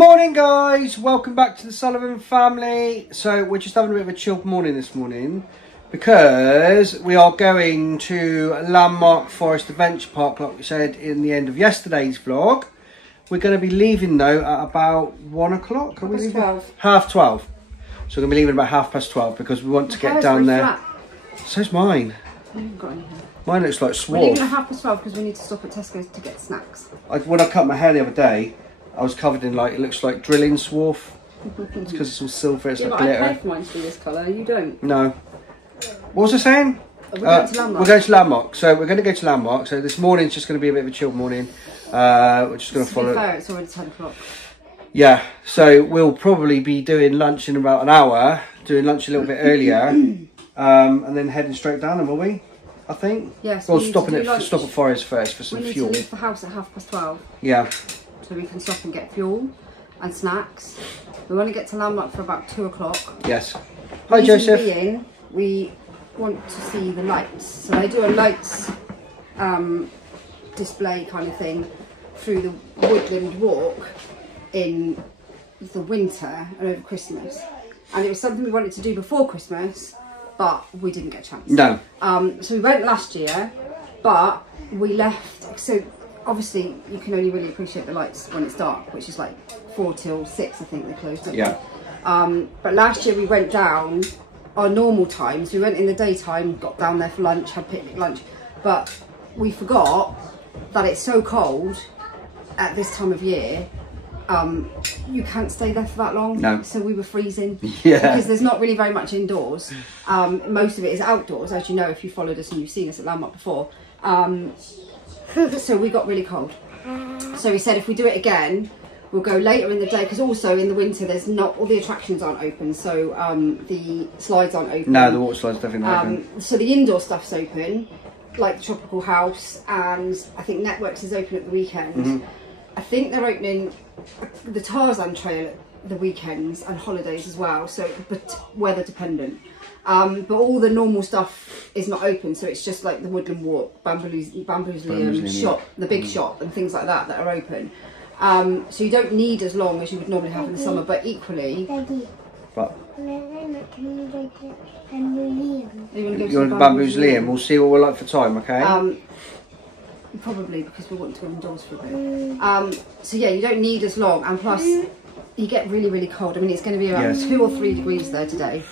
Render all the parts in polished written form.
Morning guys, welcome back to the Sullivan family. So we're just having a bit of a chilled morning this morning because we are going to Landmark Forest Adventure Park, like we said in the end of yesterday's vlog. We're going to be leaving though at about 1 o'clock. Half 12. So we're going to be leaving about 12:30 because we want to get down there. Flat. So's mine. Mine looks like swarf. We're leaving at 12:30 because we need to stop at Tesco's to get snacks. When I cut my hair the other day, I was covered in like, it looks like drilling swarf. It's because it's all silver, it's like glitter. I paid for mine to be this colour, you don't? No. What was I saying? We're going to Landmark. We're going to Landmark. So we're going to go to Landmark. So this morning's just going to be a bit of a chilled morning. We're just going to follow. To be fair, it's already 10 o'clock. Yeah. So we'll probably be doing lunch in about an hour. Doing lunch a little bit earlier, and then heading straight down. Will we? I think. Yes. Well, stop at Forest first for some fuel. We need to leave the house at 12:30. Yeah. So we can stop and get fuel and snacks. We want to get to Landmark for about 2 o'clock. Yes. Hi, Joseph. Being, we want to see the lights. So they do a lights display kind of thing through the woodland walk in the winter and over Christmas. And it was something we wanted to do before Christmas, but we didn't get a chance. No. So we went last year, but we left. So obviously you can only really appreciate the lights when it's dark, which is like 4 till 6, I think they closed. Yeah. But last year we went down our normal times. We went in the daytime, got down there for lunch, had picnic lunch, but we forgot that it's so cold at this time of year. You can't stay there for that long. No. So we were freezing. Yeah. Because there's not really very much indoors. Most of it is outdoors, as you know if you followed us and you've seen us at Landmark before. So we got really cold. So we said if we do it again, we'll go later in the day, because also in the winter there's not all the attractions aren't open. So the slides aren't open. No, the water slides definitely not open. So the indoor stuff's open, like the Tropical House, and I think Networks is open at the weekend. I think they're opening the Tarzan Trail at the weekends and holidays as well, so but weather dependent. But all the normal stuff is not open, so it's just like the Woodland Walk, 𝚆𝙗𝙃𝙃 shop, the big shop and things like that that are open. So you don't need as long as you would normally have in the summer, but equally... But You want to go to 𝚆𝙗𝙃𝙃? We'll see what we're like for time, okay? Probably because we want to go indoors for a bit. So yeah, you don't need as long, and plus you get really, really cold. I mean, it's going to be around 2 or 3 degrees there today.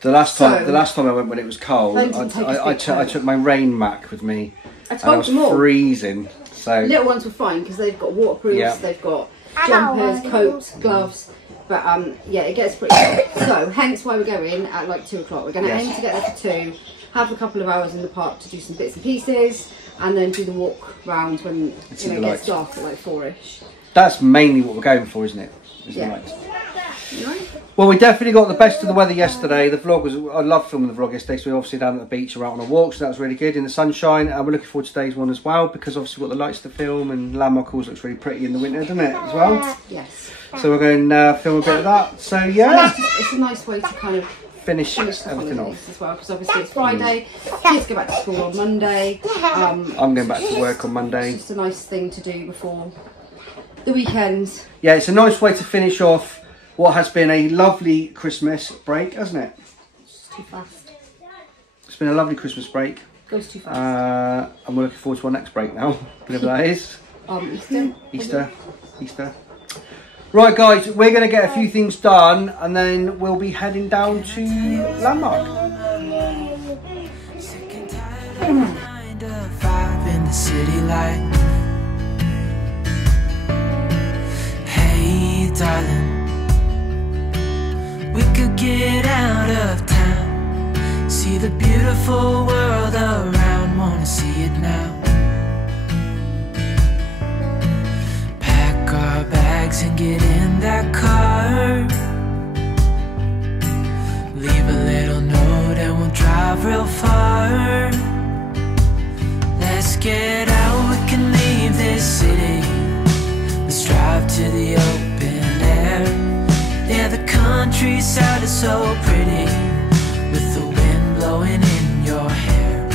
The last time I went when it was cold, I took my rain mac with me, and I was freezing. So little ones were fine because they've got waterproofs, they've got jumpers, coats, gloves. But yeah, it gets pretty cold. So hence why we're going at like 2 o'clock. We're going to aim to get there for 2, have a couple of hours in the park to do some bits and pieces, and then do the walk round when it gets dark at like 4ish. That's mainly what we're going for, isn't it? Well, we definitely got the best of the weather yesterday. The vlog was, I loved filming the vlog yesterday, so we were obviously down at the beach or out on a walk, so that was really good in the sunshine. And we're looking forward to today's one as well, because obviously we've got the lights to film, and Landmark always looks really pretty in the winter, doesn't it, as well? Yes. So we're going to film a bit of that. So yeah, it's a nice way to kind of finish the everything off as well, because obviously it's Friday. Kids go back to school on Monday. I'm going back to work on Monday. It's just a nice thing to do before the weekend. Yeah, it's a nice way to finish off what has been a lovely Christmas break, hasn't it? It's too fast. It's been a lovely Christmas break. Goes too fast. And we're looking forward to our next break now, whatever that is. Easter. Right guys, we're going to get a few things done and then we'll be heading down to Landmark. In the city light. Hey darling, we could get out of town, see the beautiful world around, wanna see it now. Pack our bags and get in that car, leave a little note and we'll drive real far. Let's get out, we can leave this city, let's drive to the open air. Yeah, the countryside is so pretty, with the wind blowing in your hair.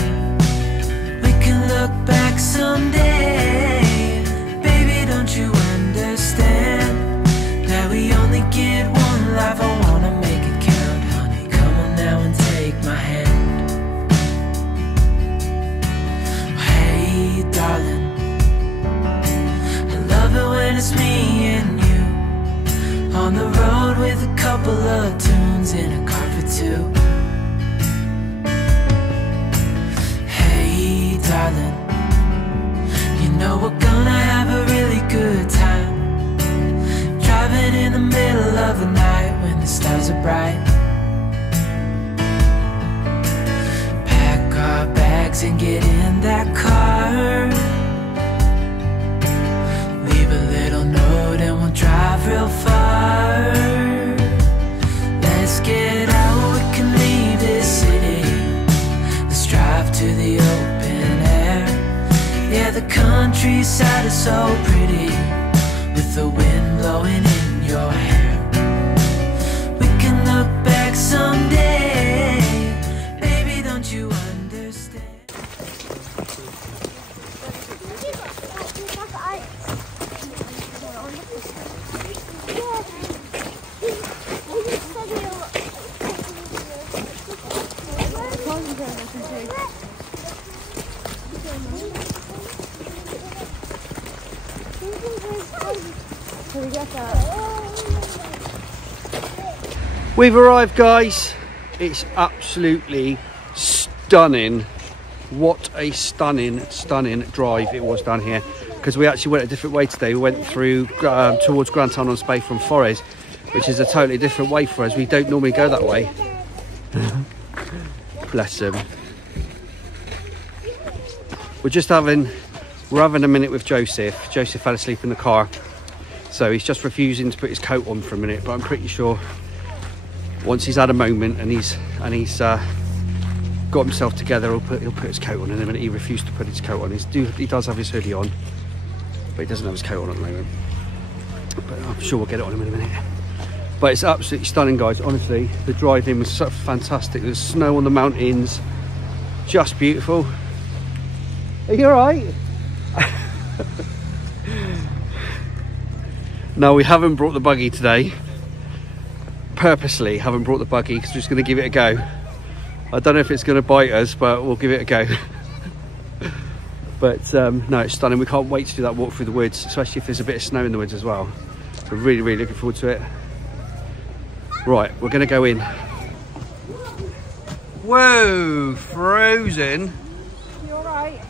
We can look back someday, baby, don't you understand? bags and get in that car. Leave a little note and we'll drive real far. Let's get out, we can leave this city. Let's drive to the open air. Yeah, the countryside is so pretty, with the wind blowing in your hair. We can look back someday, baby, don't you understand? We've arrived, guys. It's absolutely stunning. What a stunning drive it was down here, because we actually went a different way today. We went through towards 𝚲𝚃 from Forres, which is a totally different way for us. We don't normally go that way. Bless him. We're having a minute with Joseph. Joseph fell asleep in the car, so he's just refusing to put his coat on for a minute, but I'm pretty sure once he's had a moment and he's got himself together, he'll put his coat on in a minute. He refused to put his coat on. He does have his hoodie on, but he doesn't have his coat on at the moment. But I'm sure we'll get it on him in a minute. But it's absolutely stunning, guys. Honestly, the drive in was so fantastic. There's snow on the mountains, just beautiful. Are you all right? No, we haven't brought the buggy today. Purposely haven't brought the buggy because we're just going to give it a go. I don't know if it's going to bite us, but we'll give it a go. But no, it's stunning. We can't wait to do that walk through the woods, especially if there's a bit of snow in the woods as well. We're really looking forward to it. Right, we're going to go in. Whoa, frozen. You all right?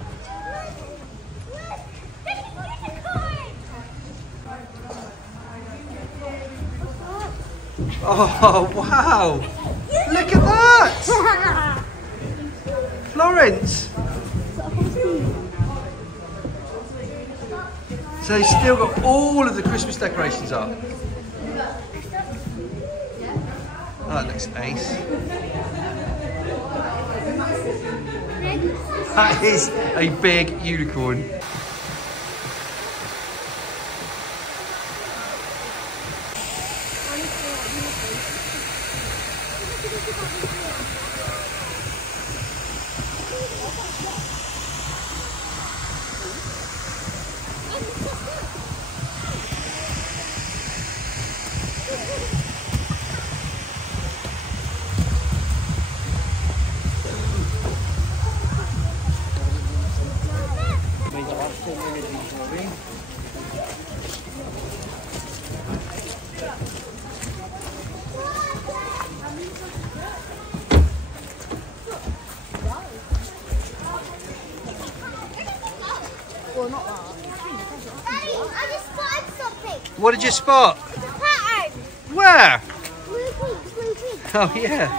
Oh, wow. Look at that. Florence. So he's still got all of the Christmas decorations up. Oh, that looks ace. That is a big unicorn. Well, not that. Daddy, I just spotted something. What did you spot? Pattern. Where? Blue pink. Oh yeah.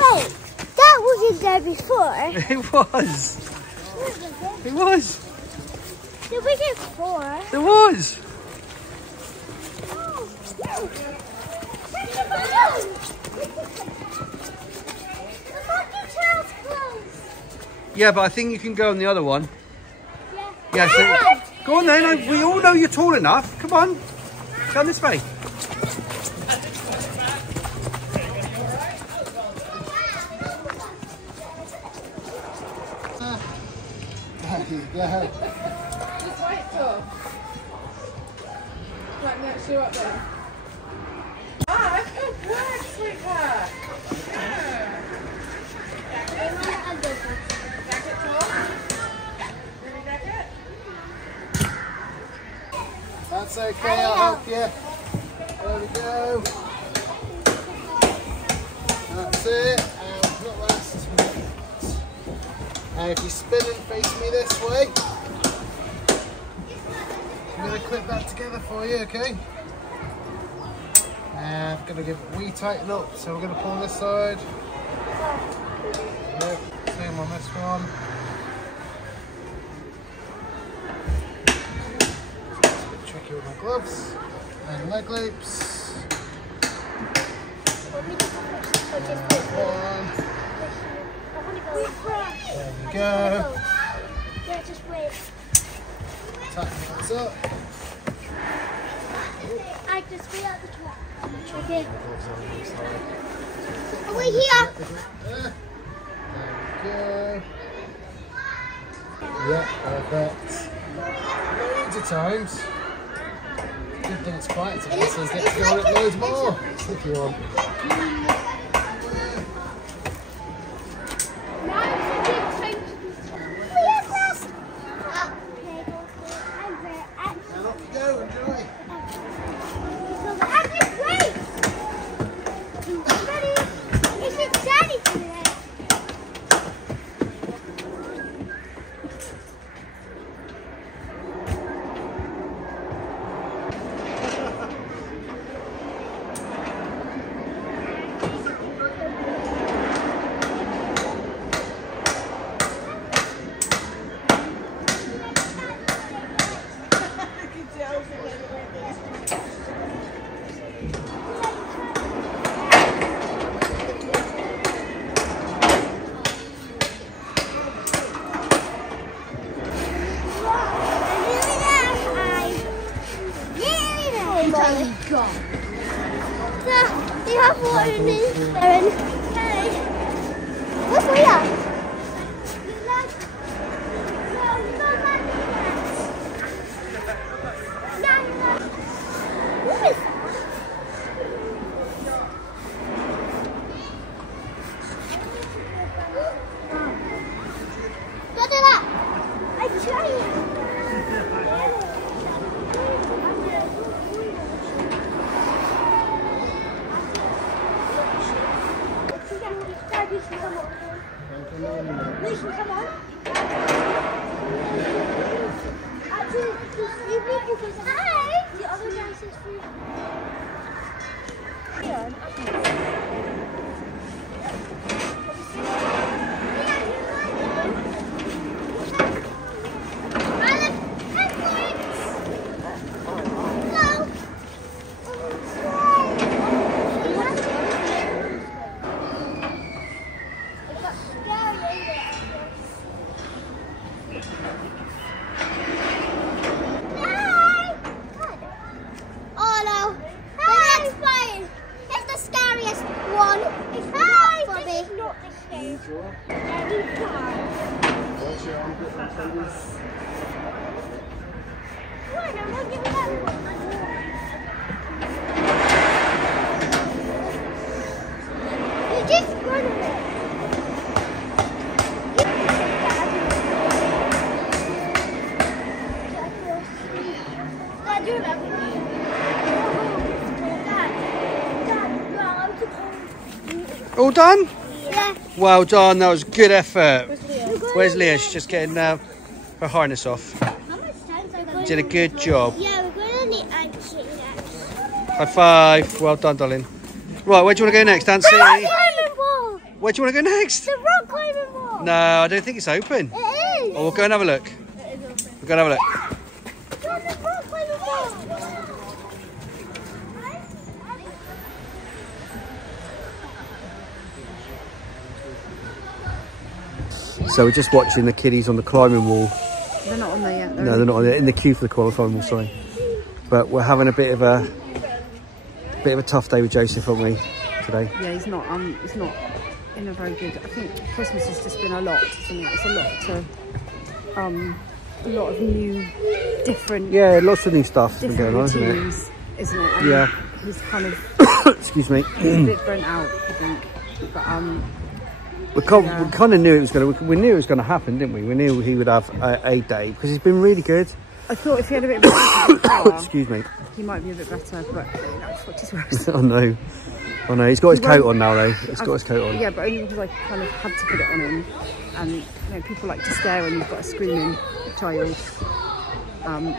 Wait, that wasn't there before. It was. It was. There wasn't before. There was. Yeah, but I think you can go on the other one. Yeah, so, go on then. We all know you're tall enough. Come on. Come this way. There you go. Just wait till. Right next to you up there. Ah, good work, sweetheart. Yeah. Jacket top. Really jacket? That's okay, I'll help you. There we go. That's it. And not last. Now if you spin and face me this way, I'm going to clip that together for you, okay? And I'm going to give it a wee tighten up, so we're going to pull on this side. Yep, same on this one. It's a bit tricky with my gloves. And leg loops. One. There we go. Yeah, just wait. Tighten that up. I just wait at the top. Okay. Are we here? There we go. Yeah, perfect. Loads of times. Good thing it's quiet today, so you get to go on it loads more if you want. Now off you go, enjoy. Is it Daddy today? You have water in this, Darren. Hey. What's for you? What is that? Don't do that. I'm trying. Come on. Actually, the people can say, the other guy says food. All done? Yeah. Well done, that was good effort. Where's Leah? She's just getting her harness off. Did a good job. Yeah, we're going to need next. High five. Well done, darling. Right, where do you want to go next, Nancy? The rock climbing wall! Where do you want to go next? The rock climbing wall! No, I don't think it's open. It is! Oh, we'll go and have a look. We'll go and have a look. The rock climbing wall! So we're just watching the kiddies on the climbing wall. They're not on there yet. No, they're not on there. In the queue for the climbing wall, sorry. But we're having a bit of a tough day with Joseph, aren't we, today? Yeah, he's not in a very good. I think Christmas has just been a lot. It's a lot of new, different. Yeah, lots of new stuff has been going on, isn't it? And yeah. He's kind of. Excuse me. He's a bit burnt out, I think. But we kind of knew it was going to. We knew it was going to happen, didn't we? We knew he would have a day because he's been really good. I thought if he had a bit of power, excuse me, he might be a bit better. But that's what he's worse. Oh no, oh no, he's got his coat on now though. He's got his coat on. Yeah, but only because I kind of had to put it on him. And people like to stare when you've got a screaming child,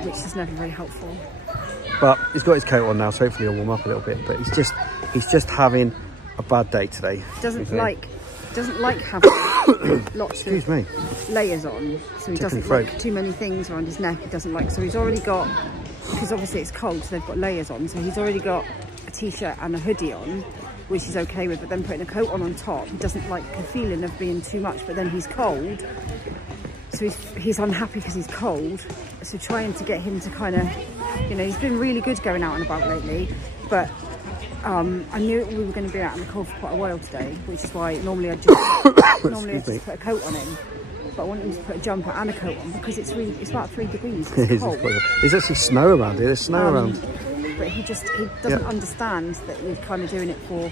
which is never very helpful. But he's got his coat on now, so hopefully he'll warm up a little bit. But he's just having a bad day today. Doesn't like doesn't like having lots Excuse me. of layers on, so he doesn't like too many things around his neck. He doesn't like, so he's already got, because obviously it's cold, so they've got layers on, so he's already got a t-shirt and a hoodie on, which he's okay with, but then putting a coat on top, he doesn't like the feeling of being too much, but then he's cold, so he's unhappy because he's cold. So trying to get him to kind of, you know, he's been really good going out and about lately, but I knew we were going to be out in the cold for quite a while today, which is why normally I'd just put a coat on him, but I want him to put a jumper and a coat on because it's about 3 degrees. It's cold. There's actually snow around here. There's snow around. But he doesn't understand that we're kind of doing it for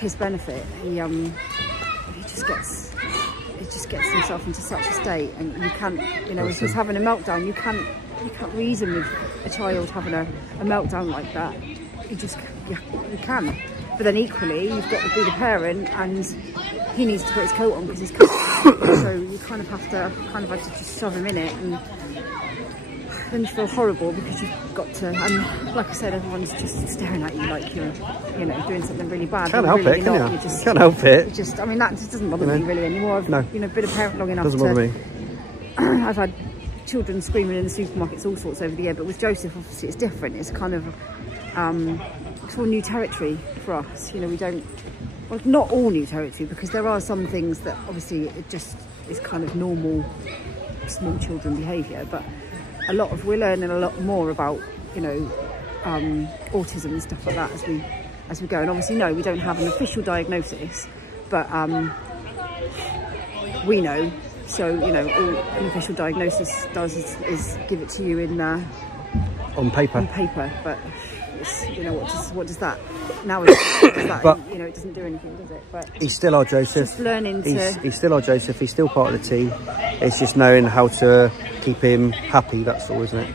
his benefit. He just gets himself into such a state, and you can't, you know, if he's having a meltdown, you can't reason with a child having a meltdown like that. You can, but then equally you've got to be the parent, and he needs to put his coat on because he's cold. So you kind of have to just shove him in it, and then you feel horrible because you've got to, and like I said, everyone's just staring at you like you're, you know, doing something really bad. Can't help it, can you? Can't help it. I mean, that just doesn't bother me really anymore. I've, you know, been a parent long enough. Doesn't bother me. I've had children screaming in the supermarkets, all sorts over the year, but with Joseph, obviously, it's different. It's kind of, it's all new territory for us. You know, we don't, well, not all new territory, because there are some things that obviously it just is kind of normal small children behaviour, but we're learning a lot more about, you know, autism and stuff like that as we go. And obviously, no, we don't have an official diagnosis, but we know. So, you know, all an official diagnosis does is give it to you in on paper. On paper, but it's, you know, what does that nowadays? But you know, it doesn't do anything, does it? But he's still our Joseph. Just learning he's still our Joseph. He's still part of the team. It's just knowing how to keep him happy. That's all, isn't it?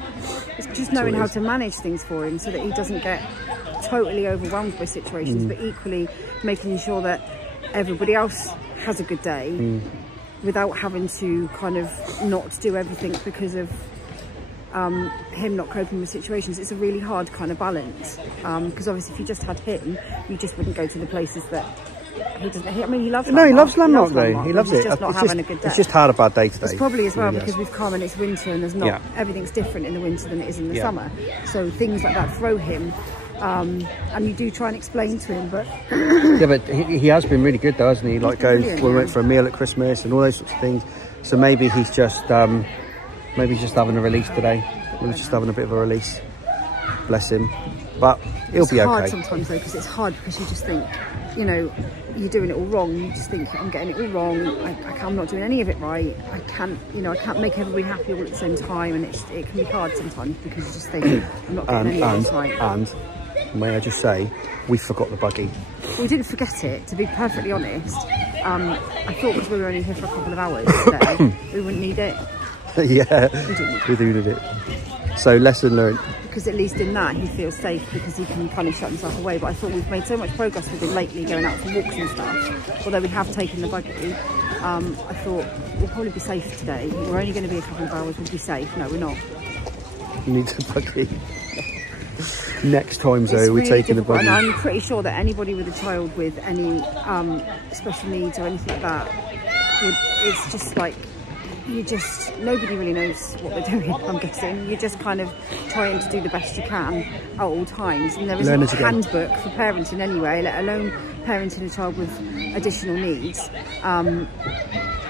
It's just knowing how to manage things for him so that he doesn't get totally overwhelmed by situations, but equally making sure that everybody else has a good day. Without having to kind of not do everything because of him not coping with situations. It's a really hard kind of balance, because obviously if you just had him, you just wouldn't go to the places that he doesn't. I mean, he loves Landmark. No, he loves Landmark though. He loves it. He's just not having a good day. It's just had a bad day today. It's probably as well because we've come and it's winter, and there's not everything's different in the winter than it is in the summer. So things like that throw him. And you do try and explain to him, but yeah, but he has been really good though, hasn't he? Like we went for a meal at Christmas and all those sorts of things. So maybe he's just having a release today. We're just having a bit of a release. Bless him. But he'll be okay. It's hard sometimes though, because it's hard because you just think, you know, you're doing it all wrong. You just think, I'm getting it all wrong. I'm not doing any of it right. I can't make everybody happy all at the same time, and it can be hard sometimes because you just think, I'm not getting any of this right. And may I just say, we forgot the buggy. We didn't forget it, to be perfectly honest. I thought because we were only here for a couple of hours today, we wouldn't need it. Yeah, we do need it. So lesson learned. Because at least in that he feels safe because he can kind of shut himself away. But I thought we've made so much progress with him lately, going out for walks and stuff. Although we have taken the buggy, I thought we'll probably be safe today. We're only going to be a couple of hours, we'll be safe. No, we're not. You need the buggy. Next time, though, we're taking the buggy. And I'm pretty sure that anybody with a child with any special needs or anything like that, it's just like, nobody really knows what they're doing, I'm guessing. You're just kind of trying to do the best you can at all times. And there isn't a handbook for parenting anyway, let alone parenting a child with additional needs.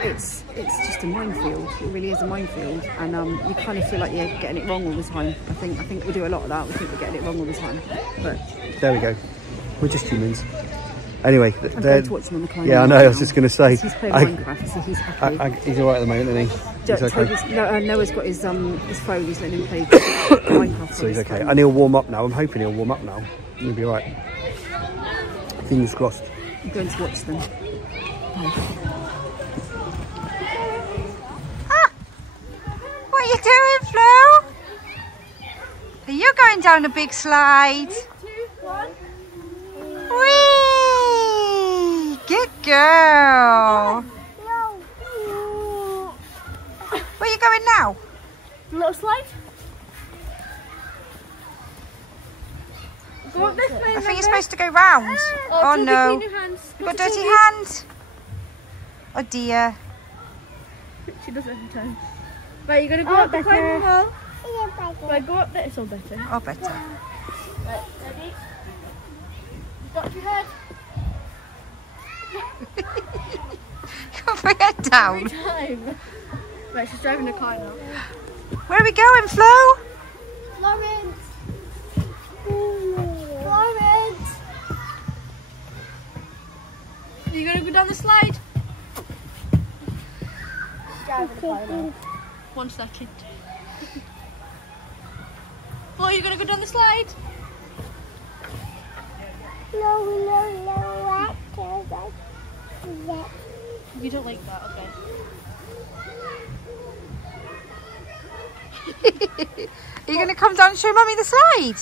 It's just a minefield. It really is a minefield, and you kind of feel like you're getting it wrong all the time. I think we do a lot of that. We think we're getting it wrong all the time. But there we go. We're just humans. Anyway, I'm going to watch him on the climbing. Yeah, I know. I was just going to say. He's playing Minecraft, so he's happy. He's all right at the moment, isn't he? He's okay. Noah's got his phone. He's letting him play Minecraft. So he's okay, phone. And he'll warm up now. I'm hoping he'll warm up now. He'll be all right. Fingers crossed. I'm going to watch them. What are you doing, Flo? Are you going down a big slide? 3, 2, 1. Whee! Good girl. Where are you going now? Little slide. Go up this way. I think you're supposed to go round. Oh no. You've got dirty hands. Oh dear. She does it every time. Right, you're going to go up the climbing wall. Right, go up there. It's all better. Oh, better. Right, ready? Got your head. Go bring it down. Every time. Right, she's driving the car now. Where are we going, Flo? Florence. Florence. Are you going to go down the slide? Driving the car now. 1 second. Flo, are you going to go down the slide? No. You don't like that, okay. Are you going to come down and show Mummy the slide?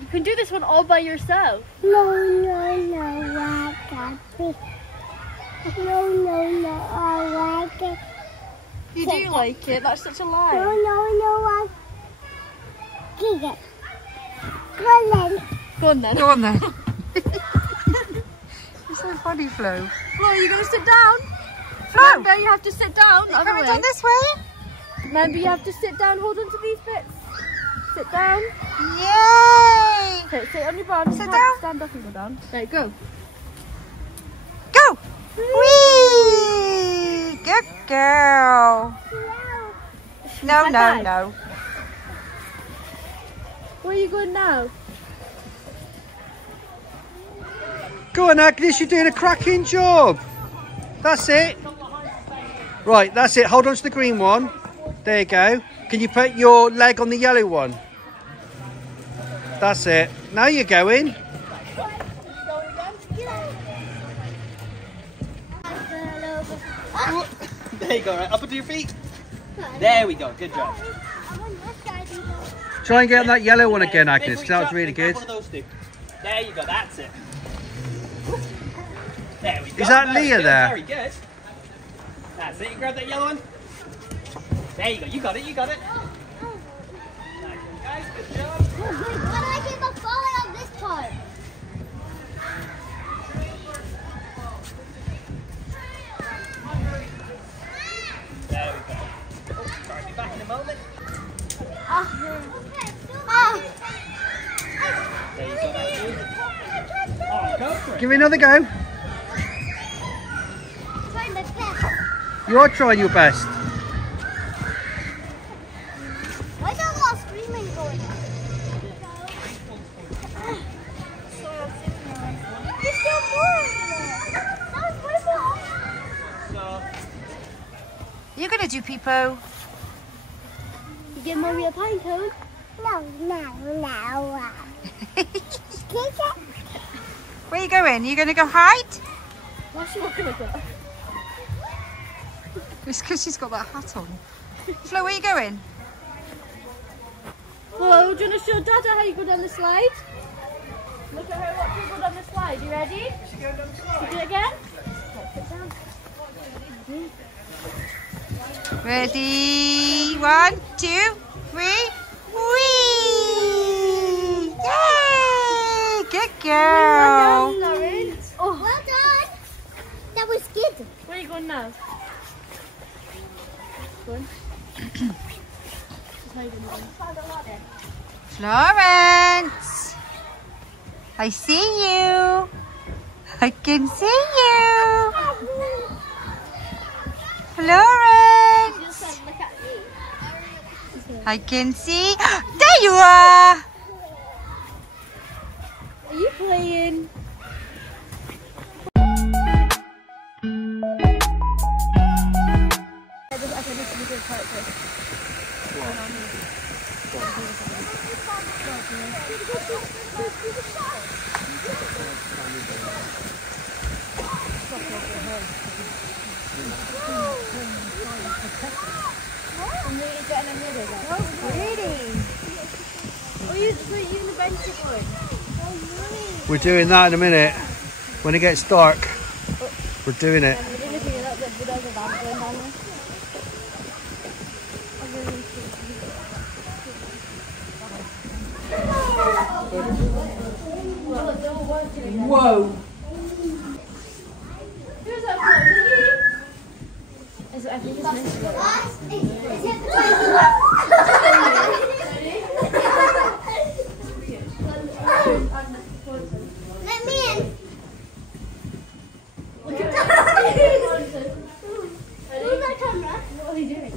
You can do this one all by yourself. No, I can't be. No, I like it. You do like it, that's such a lie. No, I get it. Go on then. Go on then. Go on then. You're so funny, Flo. Flo, are you going to sit down? Flo! Remember, you have to sit down. You're coming down this way? Remember, you have to sit down, hold on to these bits. Sit down. Yay! Sit on your bum. Sit down. Stand up and go down. Right, go. Go! Whee! Good girl. No. Where are you going now? Go on, Agnes, you're doing a cracking job. That's it. Right, that's it. Hold on to the green one. There you go. Can you put your leg on the yellow one? That's it. Now you're going. There you go, right up onto your feet. There we go, good job. Try and get on that yellow one again, Agnes, because that was really good. One of those two. There you go, that's it. There we go. Is that Leah there? Very good. That's it, you grab that yellow one. There you go, you got it. Nice one, guys, good job. But I keep on falling on this part. There we go. Oh, sorry, be back in a moment. There you go, that's good. Oh, go for it. Give it another go. Trying my best. You are trying your best. Why is there a lot of screaming going on? There's still more in there. That was way more. You're going to do Peepo. You give Mommy a pine cone? No. Where are you going? Are you going to go hide? Why is she looking like that? It's because she's got that hat on. Flo, where are you going? Flo, do you want to show Dada how you go down the slide? Look at her watch her go down the slide. You ready? She go down the slide. Do it again? Ready? 1, 2, 3. Whee! Yay! Good girl. Oh. Well done. That was good. Where are you going now? Go on. Florence, I see you. I can see you. Florence, I can see. There you are. Are you playing? We're doing that in a minute. When it gets dark, we're doing it. Whoa! Who's that for? I think it's meant to Let me in. Move that camera. What are you doing?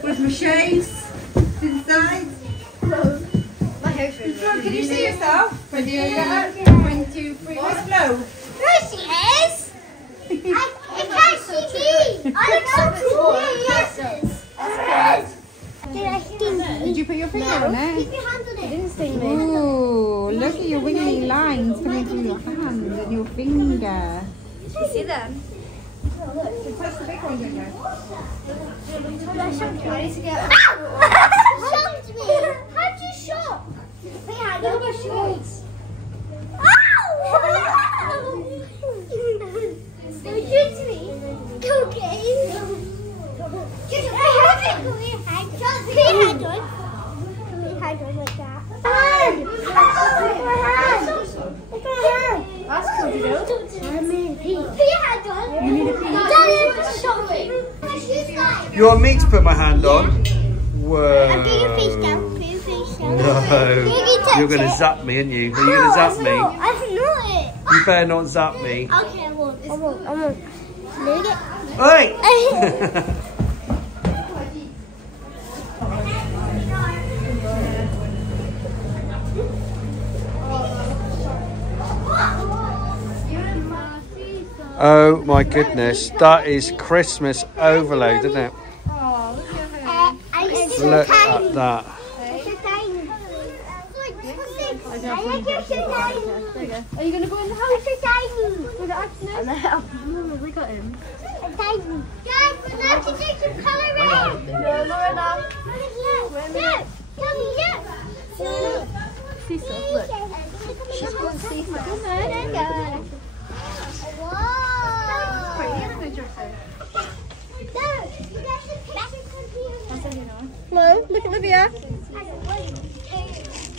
Where's my shades? Inside. Can you see yourself? 1, 2, 3. Where's Flo? There she is. I can't see me. I can't see me. Did I sting you? Did you put your finger on it? Keep your hand on it. Didn't sting me. Ooh, look at your wiggly lines coming through your hand and your finger. You see them? Touch the big ones in there. I need to get. Shocked me. How'd you shock? Look at my shorts. Ow! Don't shoot me. Okay. Just put your hand on. Put your hand on. Put your hand on like that. Hand. Look at my hand. Look at my hand. That's Cody, though. I'm in pee. Put your hand on. You need a pee. Don't shock me. You want me to put my hand on? Whoa. Put your face down. Put your face down. No. You're going to zap me, aren't you? Are you going to zap me? I know it. You better not zap me. Okay, I won't. I won't. Look it. Oi! Oh my goodness, that is Christmas overload, isn't it? Oh, look at her. Look at that. Are you going to go in the house? It's so tiny. With the accident? Look at him. It's tiny. Guys, we're going to do some colouring. No, Lorena. Look. Come here. Seesaw, look. She's going to see my goodness. Hello, look at Livia.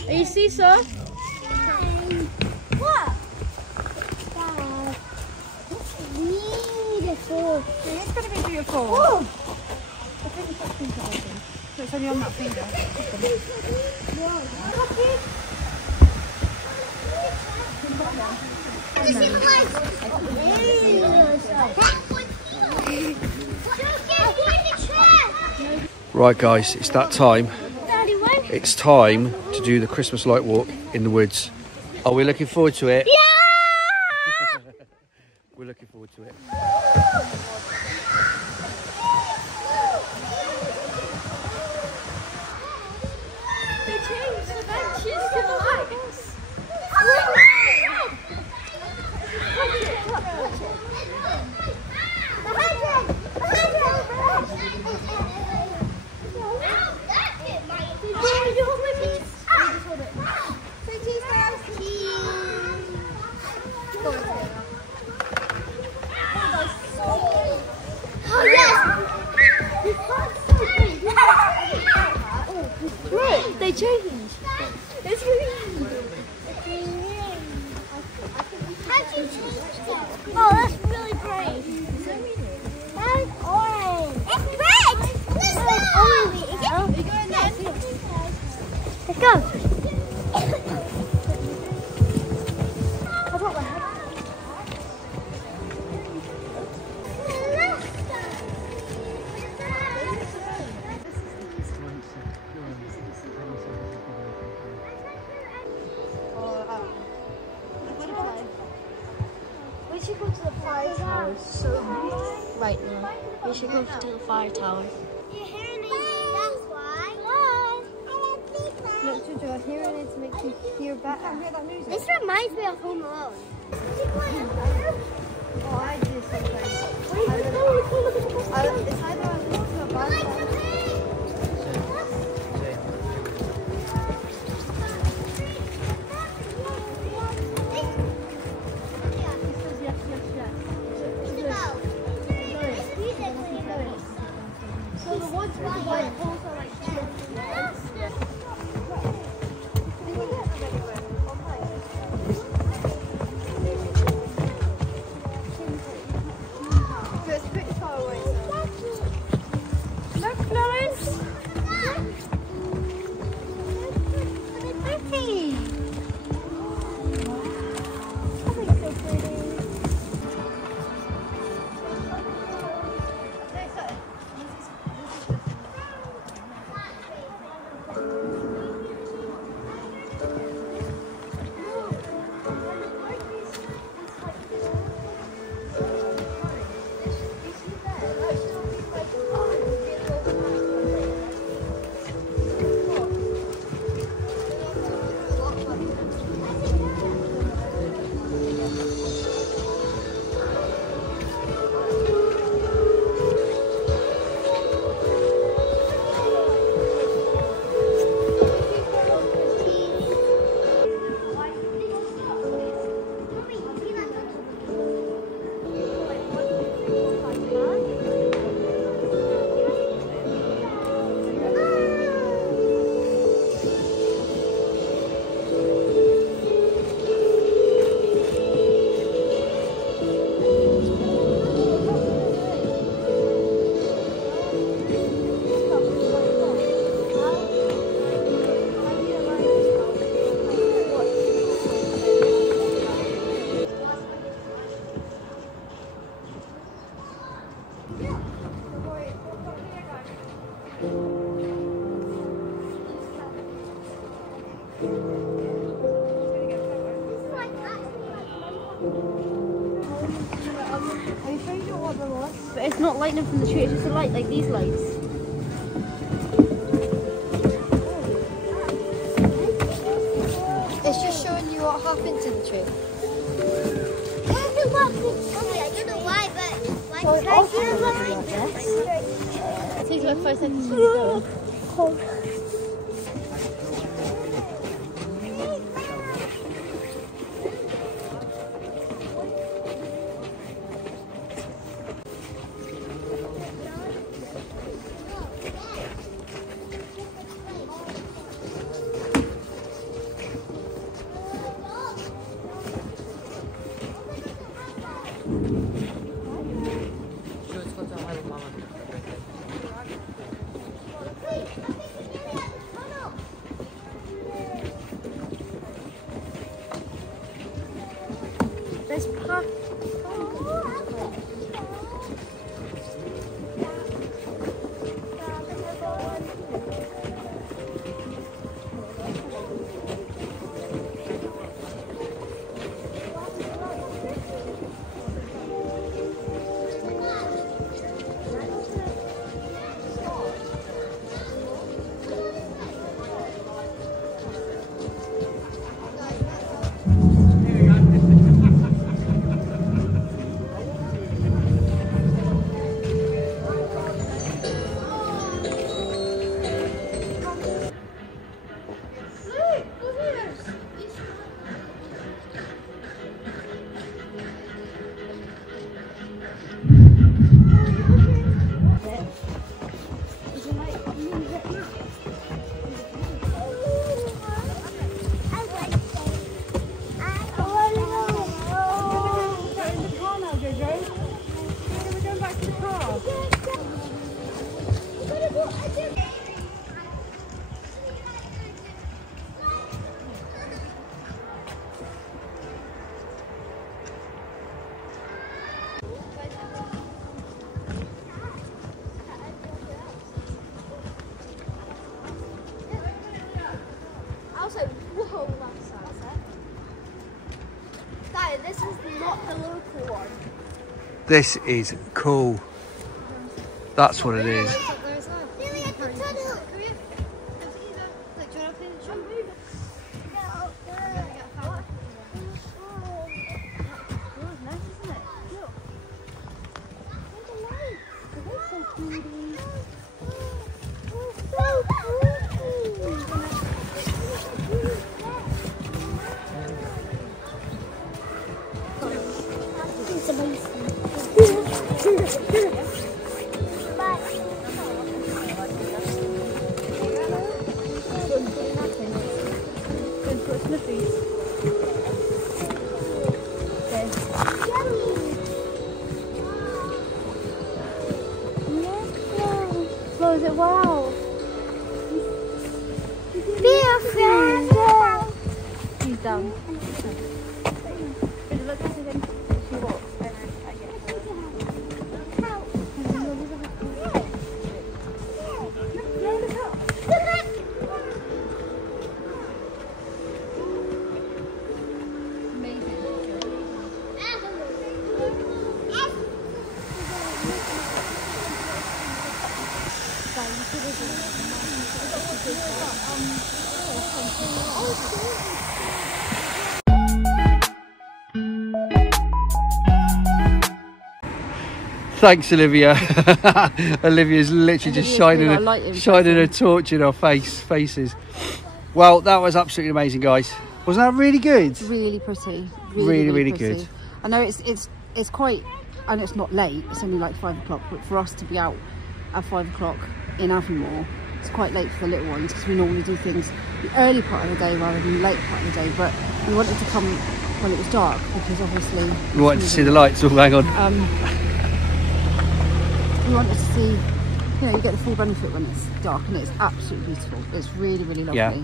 Are you Seesaw? What? Beautiful. It's going to be beautiful. Oh. So it's only on that finger. Right guys, it's that time. It's time to do the Christmas light walk in the woods. Are we looking forward to it? Yeah! We're looking forward to it. They changed the benches to the lights. They changed. It's green. Oh, that's really bright. That's orange. It's red. Let's go. Are you going then? Let's go. We should go to the fire tower. So right now, we should go to the fire tower. Your hearing aids, that's why. Look, Jojo, our hearing aids make you hear better. This reminds me of Home Alone. Oh, I do sometimes. It's either I'm walking or bad. But it's not lightning from the tree, it's just a light like these lights. It's just showing you what happened to the tree. I don't know why, but why It takes like 5 seconds to get going. There's path. Whoa, that's sunset. Guys, this is not the local one. This is cool. That's what it is. Wow. Be a friend. He's down. Thanks, Olivia. Olivia's literally just shining a torch in our faces. Well, that was absolutely amazing, guys. Wasn't that really good? Really pretty. Really pretty. good. I know it's quite, and it's not late. It's only like 5 o'clock, but for us to be out at 5 o'clock in Avonmore, it's quite late for the little ones because we normally do things the early part of the day rather than the late part of the day. But we wanted to come when it was dark because obviously we wanted to see the lights all hang on. We wanted to see, you know, you get the full benefit when it's dark, and it's absolutely beautiful. It's really lovely. Yeah,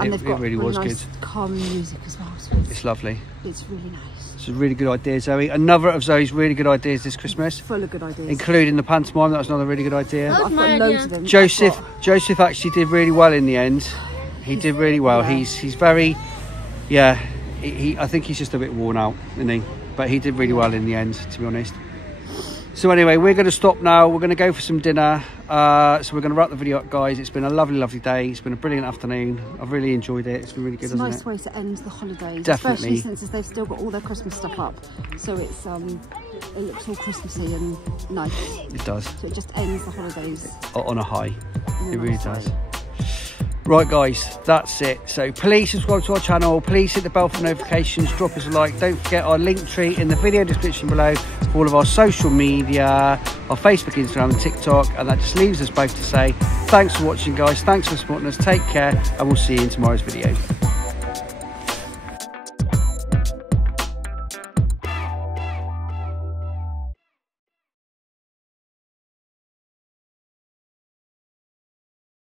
and they've got really was nice good. calm music as well. So it's lovely. It's really nice. It's a really good idea, Zoe. Another of Zoe's really good ideas this Christmas. Full of good ideas. Including the pantomime, that was another really good idea. That was my I've got loads idea. of them. Joseph actually did really well in the end. He did really well. Yeah. He's very, yeah. I think he's just a bit worn out, isn't he? But he did really well in the end, to be honest. So anyway, we're going to stop now. We're going to go for some dinner. So we're going to wrap the video up, guys. It's been a lovely, lovely day. It's been a brilliant afternoon. I've really enjoyed it. It's been really good, It's a hasn't nice it? way to end the holidays. Definitely. Especially since they've still got all their Christmas stuff up. So it's it looks all Christmassy and nice. It does. So it just ends the holidays. On a high. on a It really nice does. way. Right, guys, that's it. So please subscribe to our channel. Please hit the bell for notifications. Drop us a like. Don't forget our link tree in the video description below for all of our social media, our Facebook, Instagram and TikTok. And that just leaves us both to say thanks for watching, guys. Thanks for supporting us. Take care, and we'll see you in tomorrow's video.